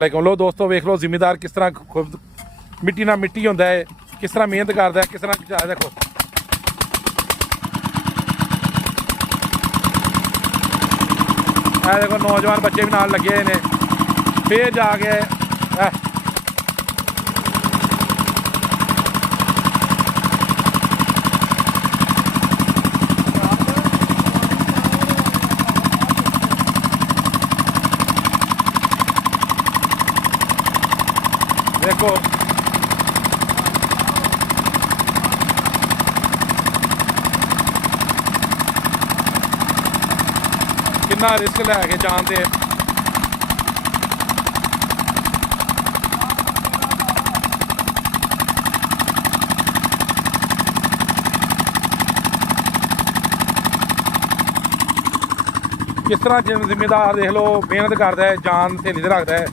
Like ਲੋ ਦੋਸਤੋ ਵੇਖ ਲਓ ਜ਼ਿਮੀਦਾਰ ਕਿਸ ਤਰ੍ਹਾਂ ਖੁਦ ਮਿੱਟੀ ਨਾਲ ਮਿੱਟੀ ਹੁੰਦਾ ਹੈ, ਕਿਸ ਤਰ੍ਹਾਂ ਮਿਹਨਤ ਕਰਦਾ ਹੈ, ਕਿਸ ਤਰ੍ਹਾਂ ਦੇਖੋ ਇਹ ਦੇਖੋ ਨੌਜਵਾਨ ਬੱਚੇ ਵੀ ਨਾਲ ਲੱਗੇ ਹੋਏ ਨੇ। ਫੇਰ ਜਾ ਕੇ ਦੇਖੋ ਕਿੰਨਾ ਰਿਸਕ ਲੈ ਕੇ ਜਾਂਦੇ। ਕਿਸ ਤਰ੍ਹਾਂ ਜ਼ਿਮੀਦਾਰ ਦੇਖ ਲਓ ਮਿਹਨਤ ਕਰਦਾ ਹੈ, ਜਾਨ ਹਥੇਲੀ ਤੇ ਰੱਖਦਾ ਹੈ।